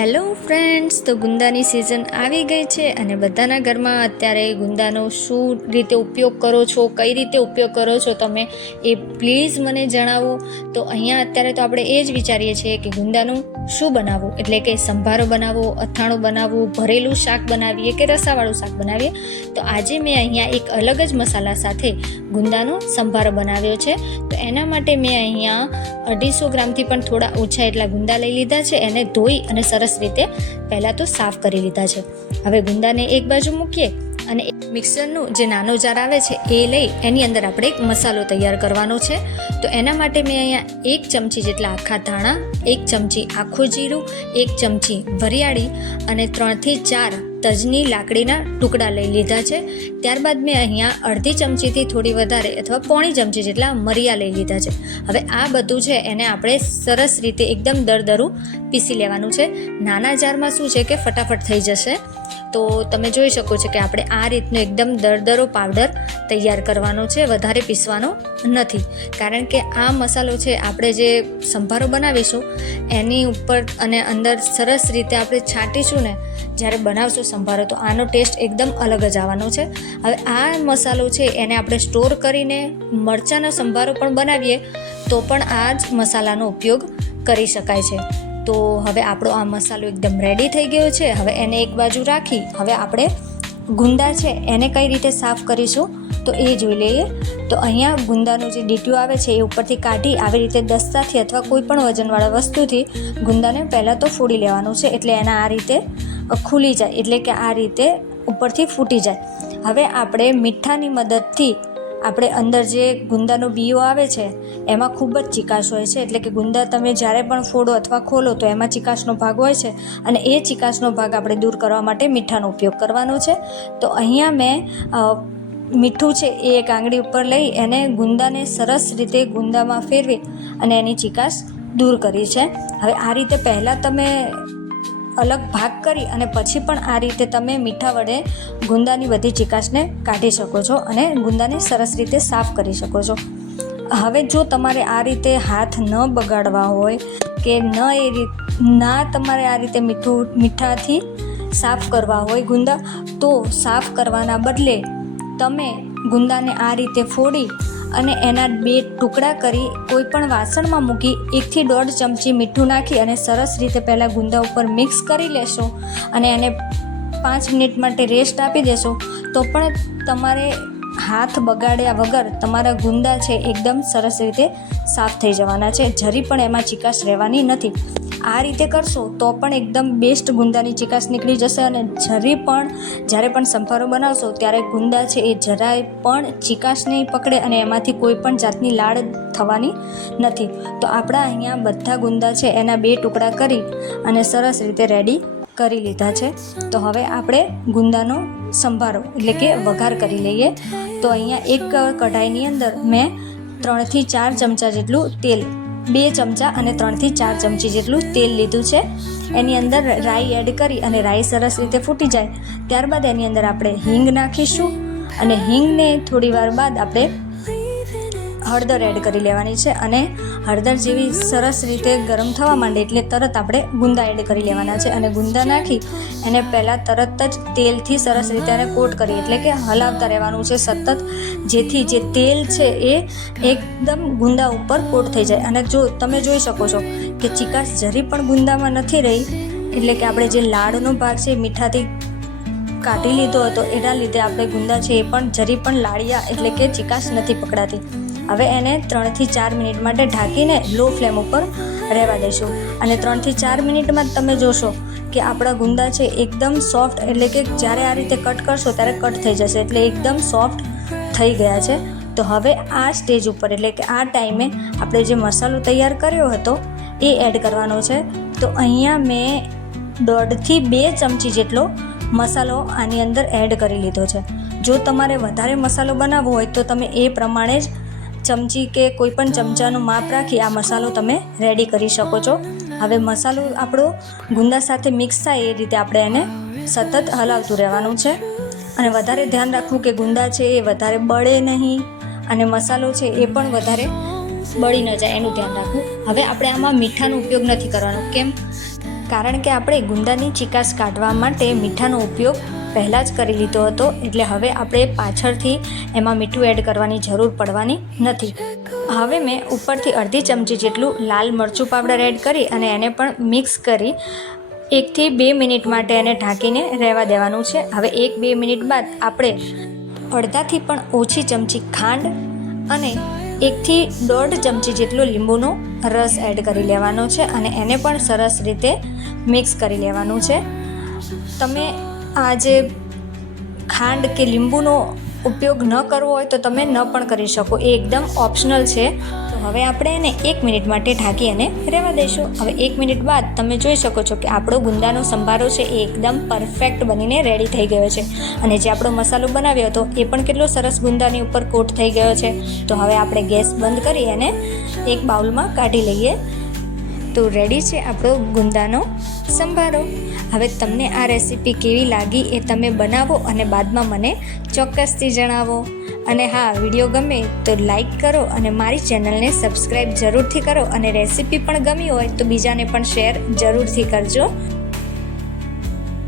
Hello friends, તો ગુંદાની season આવી ગઈ છે અને બધાના ઘરમાં અત્યારે ગુંદાનો શું રીતે ઉપયોગ કરો છો, કઈ રીતે ઉપયોગ કરો છો તમે એ પ્લીઝ મને જણાવો. તો અહીંયા અત્યારે તો આપણે એ જ વિચારીએ છીએ કે ગુંદાનું શું બનાવવું, એટલે કે સંભારો બનાવવો, અથાણું બનાવવું, ભરેલું શાક બનાવીએ કે રસાવાળું શાક બનાવીએ. તો આજે મેં અહીંયા એક અલગ જ મસાલા સાથે ગુંદાનો સંભારો બનાવ્યો છે. તો એના માટે મેં અહીંયા 250 ગ્રામથી પણ થોડા ઓછા એટલા ગુંદા લઈ લીધા છે. એને ધોઈ અને સરસ રીતે પહેલાં તો સાફ કરી લીધા છે. હવે ગુંદાને એક બાજુ મૂકીએ અને મિક્સરનું જે નાનો જાર આવે છે એ લઈ એની અંદર આપણે એક મસાલો તૈયાર કરવાનો છે. તો એના માટે મેં અહીંયા 1 ચમચી જેટલા આખા ધાણા, 1 ચમચી આખું જીરું, 1 ચમચી વરિયાળી અને 3 થી 4 તજની લાકડીના ટુકડા લઈ લીધા છે. ત્યારબાદ મેં અહીંયા અડધી ચમચીથી થોડી વધારે અથવા પોણી ચમચી જેટલા મરિયા લઈ લીધા છે. હવે આ બધું છે એને આપણે સરસ રીતે એકદમ દરદરું પીસી લેવાનું છે. નાના જારમાં શું છે કે ફટાફટ થઈ જશે. તો તમે જોઈ શકો છો કે આપણે આ રીતનો એકદમ દરદરો પાવડર તૈયાર કરવાનો છે, વધારે પીસવાનો નથી. કારણ કે આ મસાલો છે આપણે જે સંભારો બનાવીશું એની ઉપર અને અંદર સરસ રીતે આપણે છાંટીશું ને જ્યારે બનાવશું સંભારો, તો આનો ટેસ્ટ એકદમ અલગ જ આવવાનો છે. હવે આ મસાલો છે એને આપણે સ્ટોર કરીને મરચાંનો સંભારો પણ બનાવીએ તો પણ આ જ મસાલાનો ઉપયોગ કરી શકાય છે. તો હવે આપણો આ મસાલો એકદમ રેડી થઈ ગયો છે. હવે એને એક બાજુ રાખી હવે આપણે ગુંદા છે એને કઈ રીતે સાફ કરીશું તો એ જોઈ લઈએ. તો અહીંયા ગુંદાનું જે ડીટ્યું આવે છે એ ઉપરથી કાઢી આવી રીતે દસ્તાથી અથવા કોઈ પણ વજનવાળા વસ્તુથી ગુંદાને પહેલાં તો ફોડી લેવાનું છે, એટલે એના આ રીતે ખુલી જાય, એટલે કે આ રીતે ઉપરથી ફૂટી જાય. હવે આપણે મીઠાની મદદથી આપણે અંદર જે ગુંદાનો બીયો આવે છે એમાં ખૂબ જ ચીકાશ હોય છે, એટલે કે ગુંદા તમે જ્યારે પણ ફોડો અથવા ખોલો તો એમાં ચીકાશનો ભાગ હોય છે અને એ ચીકાશનો ભાગ આપણે દૂર કરવા માટે મીઠાનો ઉપયોગ કરવાનો છે. તો અહીંયા મેં મીઠું છે એ એક આંગળી ઉપર લઈ એને ગુંદાને સરસ રીતે ગુંદામાં ફેરવી અને એની ચીકાશ દૂર કરી છે. હવે આ રીતે પહેલાં તમે અલગ ભાગ કરી અને પછી પણ આ રીતે તમે મીઠા વડે ગુંદાની બધી ચીકાશને કાઢી શકો છો અને ગુંદાને સરસ રીતે સાફ કરી શકો છો. હવે જો તમારે આ રીતે હાથ ન બગાડવા હોય કે ના તમારે આ રીતે મીઠાથી સાફ કરવા હોય ગુંદા, તો સાફ કરવાના બદલે તમે ગુંદાને આ રીતે ફોડી અને એના 2 ટુકડા કરી કોઈ પણ વાસણમાં મૂકી 1 થી 1.5 ચમચી મીઠું નાખી અને સરસ રીતે પહેલાં ગુંદા ઉપર મિક્સ કરી લેશો અને એને 5 મિનિટ માટે રેસ્ટ આપી દેશો તો પણ તમારે હાથ બગાડ્યા વગર તમારા ગુંદા છે એકદમ સરસ રીતે સાફ થઈ જવાના છે. જરી પણ એમાં ચીકાશ રહેવાની નથી. આ રીતે કરશો તો પણ એકદમ બેસ્ટ ગુંદાની ચીકાશ નીકળી જશે અને જ્યારે પણ સંભારો બનાવશો ત્યારે ગુંદા છે એ જરાય પણ ચીકાશ નહીં પકડે અને એમાંથી કોઈ પણ જાતની લાળ થવાની નથી. તો આપણા અહીંયા બધા ગુંદા છે એના 2 ટુકડા કરી અને સરસ રીતે રેડી કરી લીધા છે. તો હવે આપણે ગુંદાનો સંભારો એટલે કે વઘાર કરી લઈએ. તો અહીંયા એક કઢાઈની અંદર મેં 3 થી 4 ચમચા જેટલું તેલ, 2 ચમચા અને 3 થી 4 ચમચી જેટલું તેલ લીધું છે. એની અંદર રાઈ એડ કરી અને રાઈ સરસ રીતે ફૂટી જાય ત્યારબાદ એની અંદર આપણે હિંગ નાખીશું અને હિંગને થોડી વાર બાદ આપણે હળદર એડ કરી લેવાની છે અને હળદર જેવી સરસ રીતે ગરમ થવા માંડે એટલે તરત આપણે ગુંદા એડ કરી લેવાના છે અને ગુંદા નાખી એને પહેલાં તરત જ તેલથી સરસ રીતે એને કોટ કરી, એટલે કે હલાવતા રહેવાનું છે સતત, જેથી જે તેલ છે એ એકદમ ગુંદા ઉપર કોટ થઈ જાય. અને જો તમે જોઈ શકો છો કે ચીકાશ જરી પણ ગુંદામાં નથી રહી, એટલે કે આપણે જે લાડનો ભાગ છે મીઠાથી કાઢી લીધો હતો એના લીધે આપણે ગુંદા છે એ પણ જરી પણ લાળિયા એટલે કે ચીકાશ નથી પકડાતી. હવે એને 3 થી 4 મિનિટ માટે ઢાંકીને લો ફ્લેમ ઉપર રહેવા દઈશું અને 3 થી 4 મિનિટમાં તમે જોશો કે આપણા ગુંદા છે એકદમ સોફ્ટ, એટલે કે જ્યારે આ રીતે કટ કરશો ત્યારે કટ થઈ જશે, એટલે એકદમ સોફ્ટ થઈ ગયા છે. તો હવે આ સ્ટેજ ઉપર એટલે કે આ ટાઈમે આપણે જે મસાલો તૈયાર કર્યો હતો એ એડ કરવાનો છે. તો અહીંયા મેં 1.5 થી 2 ચમચી જેટલો મસાલો આની અંદર એડ કરી લીધો છે. જો તમારે વધારે મસાલો બનાવવો હોય તો તમે એ પ્રમાણે જ ચમચી કે કોઈ પણ ચમચાનું માપ રાખી આ મસાલો તમે રેડી કરી શકો છો. હવે મસાલો આપણો ગુંદા સાથે મિક્સ થાય એ રીતે આપણે એને સતત હલાવતું રહેવાનું છે અને વધારે ધ્યાન રાખવું કે ગુંદા છે એ વધારે બળે નહીં અને મસાલો છે એ પણ વધારે બળી ન જાય એનું ધ્યાન રાખવું. હવે આપણે આમાં મીઠાનો ઉપયોગ નથી કરવાનો. કેમ? કારણ કે આપણે ગુંદાની ચીકાશ કાઢવા માટે મીઠાનો ઉપયોગ પહેલાં જ કરી લીધો હતો, એટલે હવે આપણે પાછળથી એમાં મીઠું એડ કરવાની જરૂર પડવાની નથી. હવે મેં ઉપરથી અડધી ચમચી જેટલું લાલ મરચું પાવડર એડ કરી અને એને પણ મિક્સ કરી 1 થી 2 મિનિટ માટે એને ઢાંકીને રહેવા દેવાનું છે. હવે 1-2 મિનિટ બાદ આપણે અડધાથી પણ ઓછી ચમચી ખાંડ અને 1 થી 1.5 ચમચી જેટલો લીંબુનો રસ એડ કરી લેવાનો છે અને એને પણ સરસ રીતે મિક્સ કરી લેવાનું છે. તમે આ જે ખાંડ કે લીંબુનો ઉપયોગ ન કરવો હોય તો તમે ન પણ કરી શકો, એ એકદમ ઓપ્શનલ છે. તો હવે આપણે એને 1 મિનિટ માટે ઢાંકી અને રહેવા દઈશું. હવે 1 મિનિટ બાદ તમે જોઈ શકો છો કે આપણો ગુંદાનો સંભારો છે એ એકદમ પરફેક્ટ બનીને રેડી થઈ ગયો છે અને જે આપણો મસાલો બનાવ્યો હતો એ પણ કેટલો સરસ ગુંદાની ઉપર કોટ થઈ ગયો છે. તો હવે આપણે ગેસ બંધ કરી અને એક બાઉલમાં કાઢી લઈએ. તો રેડી છે આપણો ગુંદાનો સંભારો. હવે તમને આ રેસીપી કેવી લાગી એ તમે બનાવો અને બાદમાં મને ચોક્કસથી જણાવો. અને હા, વિડીયો ગમે તો લાઈક કરો અને મારી ચેનલને સબસ્ક્રાઈબ જરૂરથી કરો અને રેસીપી પણ ગમી હોય તો બીજાને પણ શેર જરૂરથી કરજો.